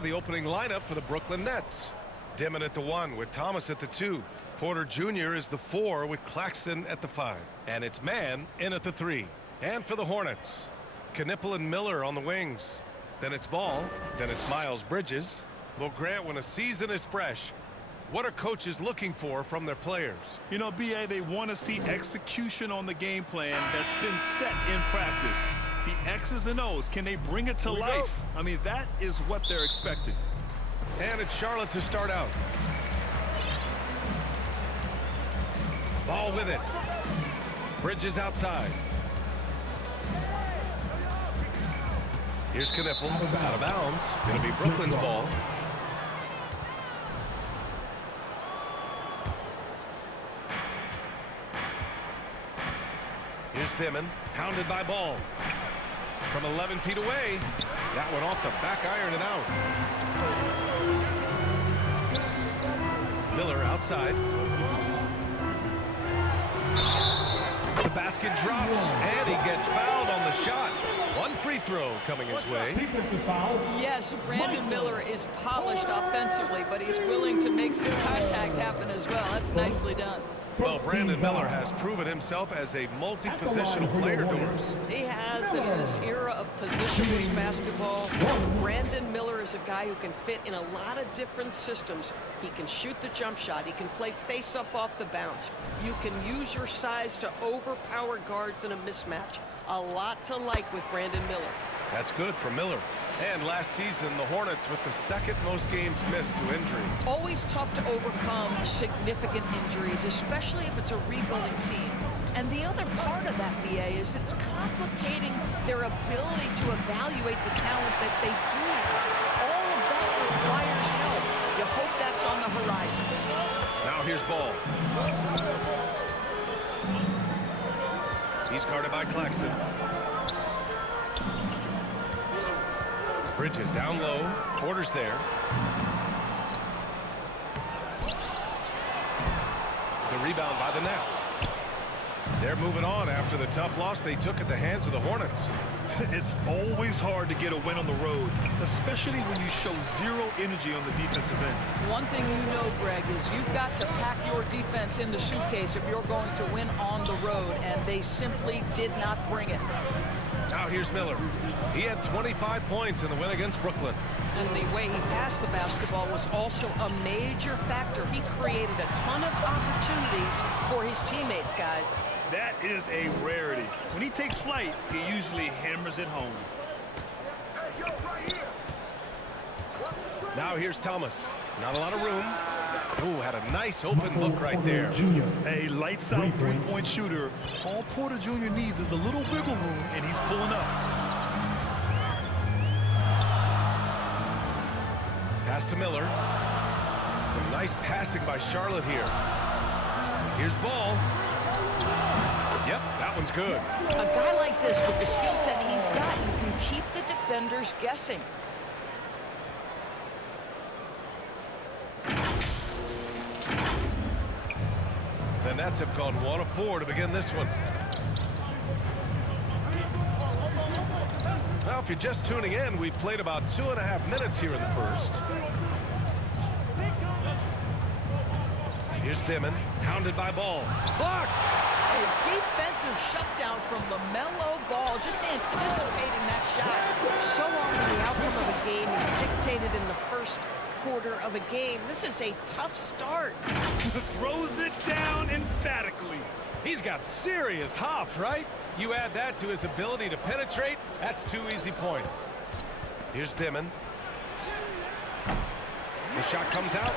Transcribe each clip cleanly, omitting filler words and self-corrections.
now the opening lineup for the Brooklyn Nets. Dimon at the 1 with Thomas at the 2. Porter Jr. is the 4 with Claxton at the 5. And it's Mann in at the 3. And for the Hornets, Knipple and Miller on the wings. Then it's Ball. Then it's Miles Bridges. Well, Grant, when a season is fresh, what are coaches looking for from their players? You know, B.A., they want to see execution on the game plan that's been set in practice. The X's and O's, can they bring it to life? I mean, that is what they're expecting. And it's Charlotte to start out. Ball with it. Bridges outside. Here's Knipple, out of bounds. Going to be Brooklyn's ball. Here's Dimon, hounded by Ball. From 11 feet away, that one off the back iron and out. Miller outside. The basket drops, and he gets fouled on the shot. One free throw coming his way. Yes, Brandon Miller is polished offensively, but he's willing to make some contact happen as well. That's nicely done. Well, Brandon Miller has proven himself as a multi-positional player, Doris. He has, and in this era of positionless basketball, Brandon Miller is a guy who can fit in a lot of different systems. He can shoot the jump shot. He can play face-up off the bounce. You can use your size to overpower guards in a mismatch. A lot to like with Brandon Miller. That's good for Miller. And last season, the Hornets with the second most games missed to injury. Always tough to overcome significant injuries, especially if it's a rebuilding team. And the other part of that, BA, is it's complicating their ability to evaluate the talent that they do have. All of that requires help. You hope that's on the horizon. Now here's Ball. He's guarded by Claxton. Bridges down low. Porter's there. The rebound by the Nets. They're moving on after the tough loss they took at the hands of the Hornets. It's always hard to get a win on the road, especially when you show zero energy on the defensive end. One thing you know, Greg, is you've got to pack your defense in the suitcase if you're going to win on the road, and they simply did not bring it. Now here's Miller. He had 25 points in the win against Brooklyn. And the way he passed the basketball was also a major factor. He created a ton of opportunities for his teammates, guys. That is a rarity. When he takes flight, he usually hammers it home. Now here's Thomas. Not a lot of room. Ooh, had a nice open look right there. A lights-out three-point shooter. All Porter Jr. needs is a little wiggle room, and he's pulling up. Pass to Miller. Some nice passing by Charlotte here. Here's Ball. Yep, that one's good. A guy like this with the skill set he's got, you can keep the defenders guessing. The Nets have gone 1 of 4 to begin this one. Well, if you're just tuning in, we've played about 2.5 minutes here in the first. Here's Dimon, hounded by Ball. Blocked! A defensive shutdown from LaMelo Ball, just anticipating that shot. So often the outcome of a game is dictated in the first quarter of a game. This is a tough start. Throws it down emphatically. He's got serious hops, right? You add that to his ability to penetrate, that's 2 easy points. Here's Dimon. The shot comes out.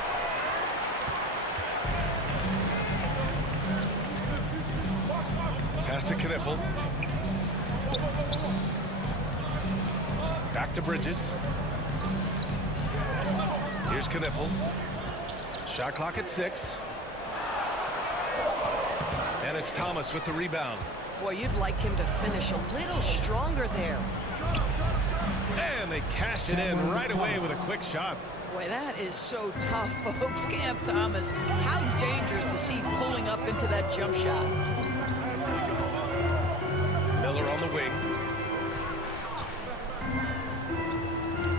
Pass to Knipple. Back to Bridges. Here's Knipple. Shot clock at 6. And it's Thomas with the rebound. Boy, you'd like him to finish a little stronger there. And they cash it in right away with a quick shot. Boy, that is so tough, folks. Cam Thomas, how dangerous is he pulling up into that jump shot? Miller on the wing.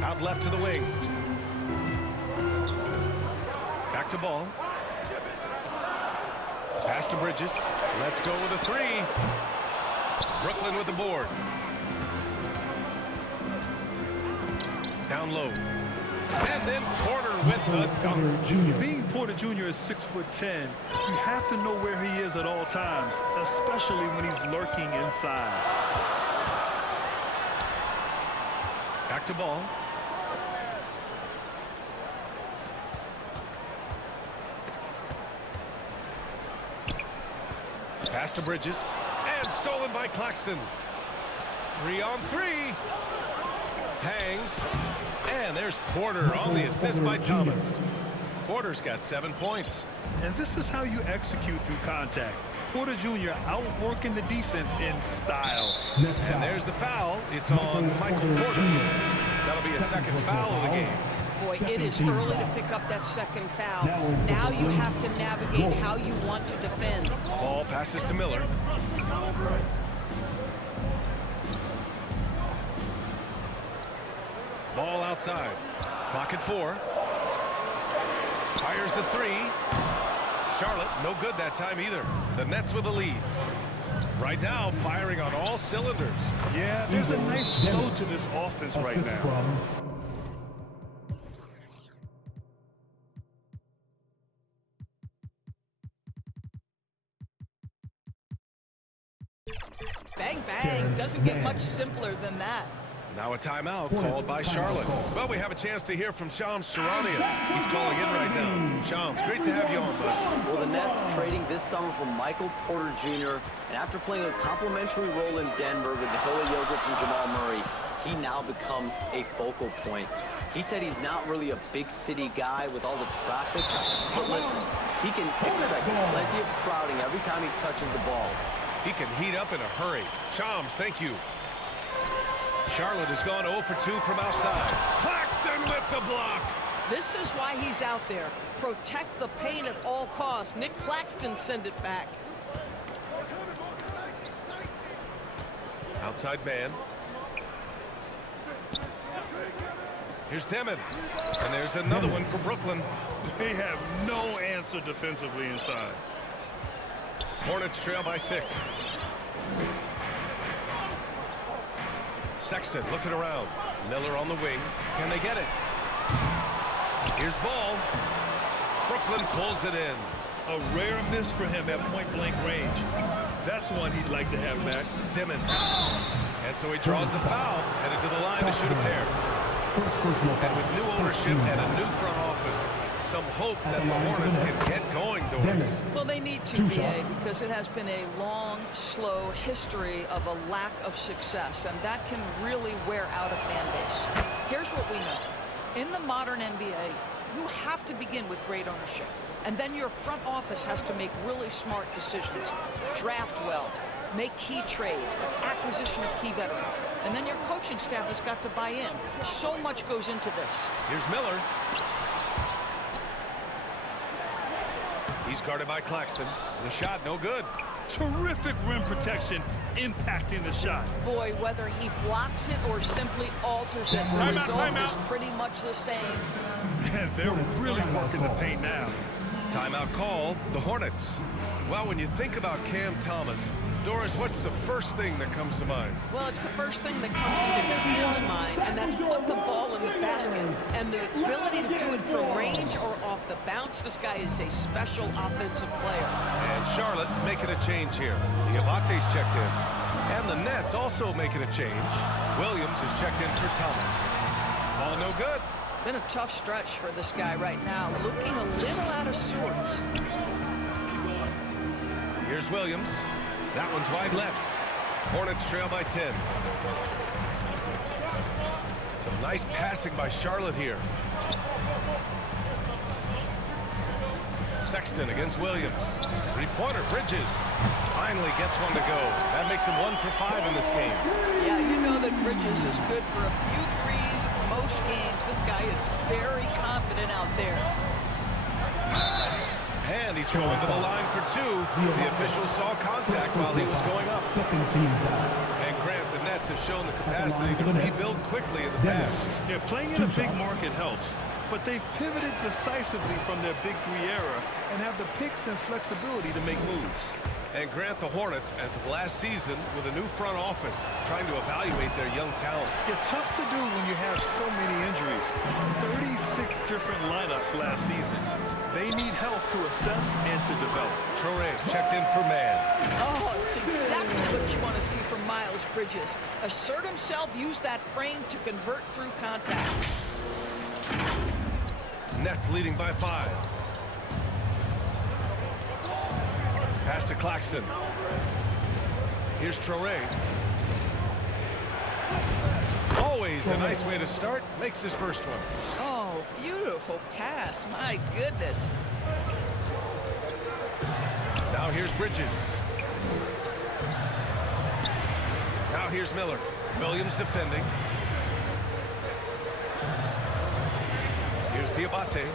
Out left to the wing. to ball. Pass to Bridges. Let's go with a three. Brooklyn with the board. Down low. And then Porter with the dunk. Being Porter Jr. is 6'10", you have to know where he is at all times, especially when he's lurking inside. Back to ball. Pass to Bridges. And stolen by Claxton. 3-on-3. Hangs. And there's Porter on the assist by Thomas. Porter's got 7 points. And this is how you execute through contact. Porter Jr. outworking the defense in style. And there's the foul. It's on Michael Porter. That'll be a second foul of the game. Boy, it is early to pick up that second foul. Now you have to navigate how you want to defend. Ball passes to Miller. Ball outside. Clock at 4. Fires the three. Charlotte, no good that time either. The Nets with a lead. Right now, firing on all cylinders. Yeah, there's a nice flow to this offense right now. Bang, bang. Doesn't get much simpler than that. Now a timeout called by Charlotte. Well, we have a chance to hear from Shams Charania. He's calling in right now. Shams, great to have you on, bud. Well, the Nets trading this summer for Michael Porter Jr., and after playing a complimentary role in Denver with Nikola Jokic and Jamal Murray, he now becomes a focal point. He said he's not really a big city guy with all the traffic, but listen, he can expect plenty of crowding every time he touches the ball. He can heat up in a hurry. Shams, thank you. Charlotte has gone 0 for 2 from outside. Claxton with the block. This is why he's out there. Protect the paint at all costs. Nick Claxton send it back. Outside man. Here's Demon. And there's another one for Brooklyn. They have no answer defensively inside. Hornets trail by 6. Sexton looking around. Miller on the wing. Can they get it? Here's ball. Brooklyn pulls it in. A rare miss for him at point-blank range. That's one he'd like to have back. Dimon. And so he draws the foul. Headed to the line to shoot a pair. And with new ownership and a new front office, some hope that the Hornets can get going, Doris. Well, they need to, BA, because it has been a long, slow history of a lack of success, and that can really wear out a fan base. Here's what we know. In the modern NBA, you have to begin with great ownership, and then your front office has to make really smart decisions. Draft well, make key trades, the acquisition of key veterans, and then your coaching staff has got to buy in. So much goes into this. Here's Miller. He's guarded by Claxton. The shot no good. Terrific rim protection impacting the shot. Boy, whether he blocks it or simply alters it, the result is pretty much the same. They're really working the paint now. Timeout call, the Hornets. Well, when you think about Cam Thomas, Doris, what's the first thing that comes to mind? Well, it's the first thing that comes into Cam's mind, and that's put the ball in the basket. And the ability to do it from range or off the bounce, this guy is a special offensive player. And Charlotte making a change here. Diabate's checked in. And the Nets also making a change. Williams is checked in for Thomas. Ball no good. Been a tough stretch for this guy right now, looking a little out of sorts. Here's Williams. That one's wide left. Hornets trail by 10. Some nice passing by Charlotte here. Sexton against Williams. Three-pointer, Bridges. Finally gets one to go. That makes him 1 for 5 in this game. Yeah, you know that Bridges is good for a few threes most games. This guy is very confident out there. And he's going to the line for 2. The official saw contact while he was going up. And Grant, the Nets have shown the capacity to rebuild quickly in the past. Yeah, playing in a big market helps. but they've pivoted decisively from their big three era and have the picks and flexibility to make moves. And Grant, the Hornets, as of last season, with a new front office, trying to evaluate their young talent. Yeah, tough to do when you have so many injuries. 36 different lineups last season. They need help to assess and to develop. Traoré checked in for man. Oh, it's exactly what you want to see from Miles Bridges. Assert himself, use that frame to convert through contact. Nets leading by 5. Pass to Claxton. Here's Traoré. Always a nice way to start. Makes his first one. Oh, beautiful pass. My goodness. Now here's Bridges. Now here's Miller. Williams defending. Here's Diabate.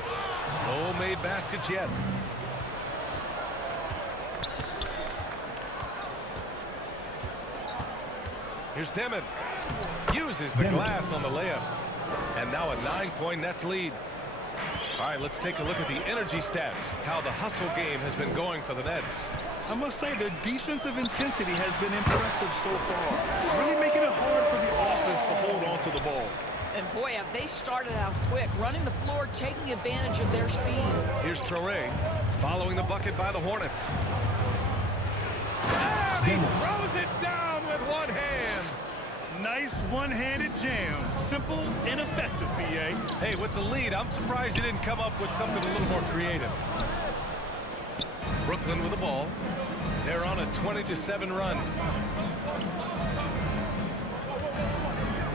No made baskets yet. Here's Demon. Uses the glass on the layup. And now a 9-point Nets lead. All right, let's take a look at the energy stats. How the hustle game has been going for the Nets. I must say their defensive intensity has been impressive so far. Really making it hard for the offense to hold on to the ball. And boy, have they started out quick, running the floor, taking advantage of their speed. Here's Traoré, following the bucket by the Hornets. And he throws it down with one hand. Nice one-handed jam. Simple and effective, B.A. Hey, with the lead, I'm surprised he didn't come up with something a little more creative. Brooklyn with the ball. They're on a 20-7 run.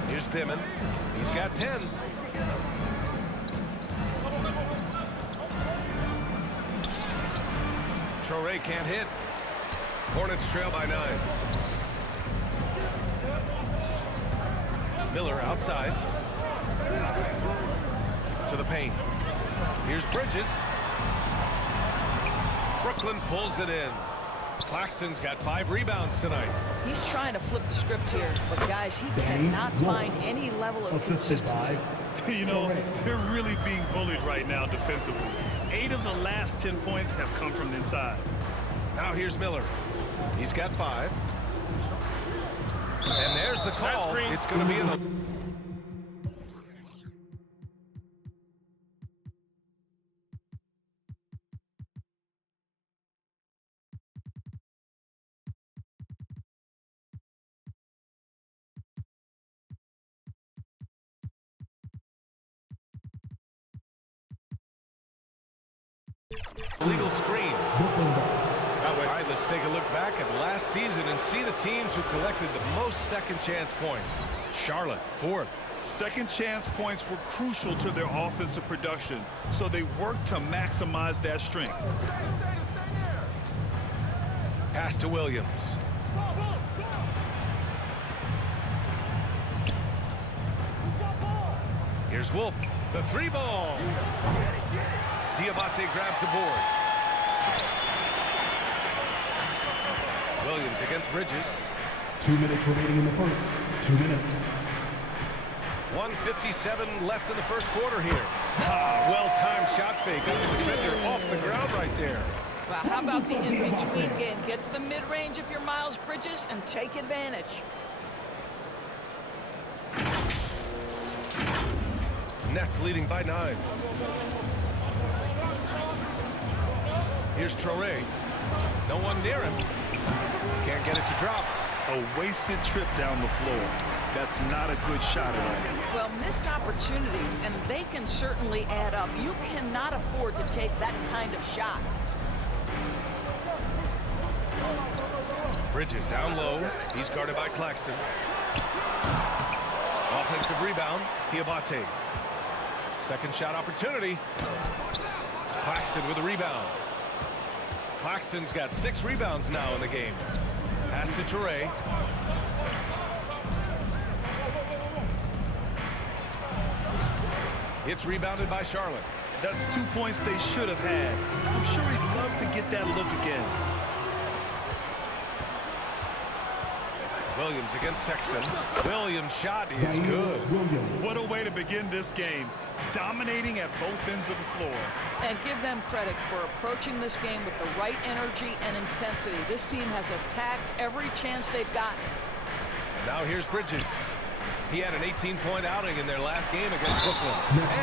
Here's Dimon. He's got 10. Traoré can't hit. Hornets trail by 9. Miller outside. To the paint. Here's Bridges. Brooklyn pulls it in. Claxton's got 5 rebounds tonight. He's trying to flip the script here, but guys, he cannot find any level of consistency. You know, they're really being bullied right now defensively. 8 of the last 10 points have come from inside. Now here's Miller. He's got 5. And there's the call. It's going to be in the... Legal screen. All right, let's take a look back at last season and see the teams who collected the most second chance points. Charlotte, 4th. Second chance points were crucial to their offensive production, so they worked to maximize that strength. Pass to Williams. Here's Wolf. The 3-ball. Diabate grabs the board. Williams against Bridges. 2 minutes remaining in the first. 2 minutes. 1:57 left in the first quarter here. Well-timed shot fake. Got the defender off the ground right there. Well, how about the in-between game? Get to the mid-range if you're Miles Bridges and take advantage. Nets leading by 9. Here's Traoré. No one near him. Can't get it to drop. A wasted trip down the floor. That's not a good shot at all. Well, missed opportunities, and they can certainly add up. You cannot afford to take that kind of shot. Bridges down low. He's guarded by Claxton. Offensive rebound. Diabate. Second shot opportunity. Claxton with a rebound. Claxton's got 6 rebounds now in the game. Pass to Traoré. It's rebounded by Charlotte. That's 2 points they should have had. I'm sure he'd love to get that look again. Williams against Sexton. Williams' shot is good. What a way to begin this game. Dominating at both ends of the floor. And give them credit for approaching this game with the right energy and intensity. This team has attacked every chance they've gotten. And now here's Bridges. He had an 18-point outing in their last game against Brooklyn.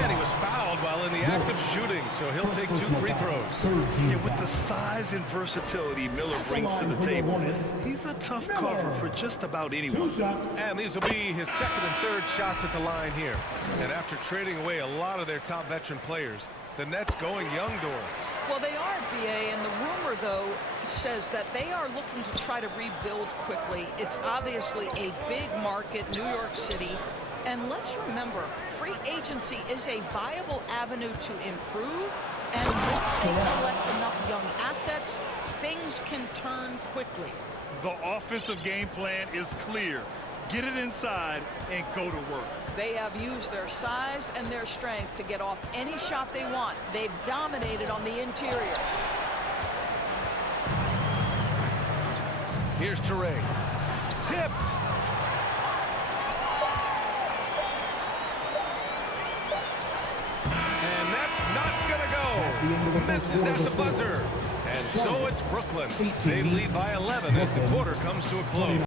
And he was fouled while in the act of shooting, so he'll take 2 free throws. Yeah, with the size and versatility Miller brings to the table, he's a tough cover for just about anyone. And these will be his second and third shots at the line here. And after trading away a lot of their top veteran players, the Nets going young doors. Well, they are, BA, and the rumor, though, says that they are looking to try to rebuild quickly. It's obviously a big market, New York City. And let's remember, free agency is a viable avenue to improve. And once they collect enough young assets, things can turn quickly. The offensive game plan is clear. Get it inside and go to work. They have used their size and their strength to get off any shot they want. They've dominated on the interior. Here's Toure. Tipped. And that's not going to go. Misses at the buzzer. And so it's Brooklyn. They lead by 11 as the quarter comes to a close.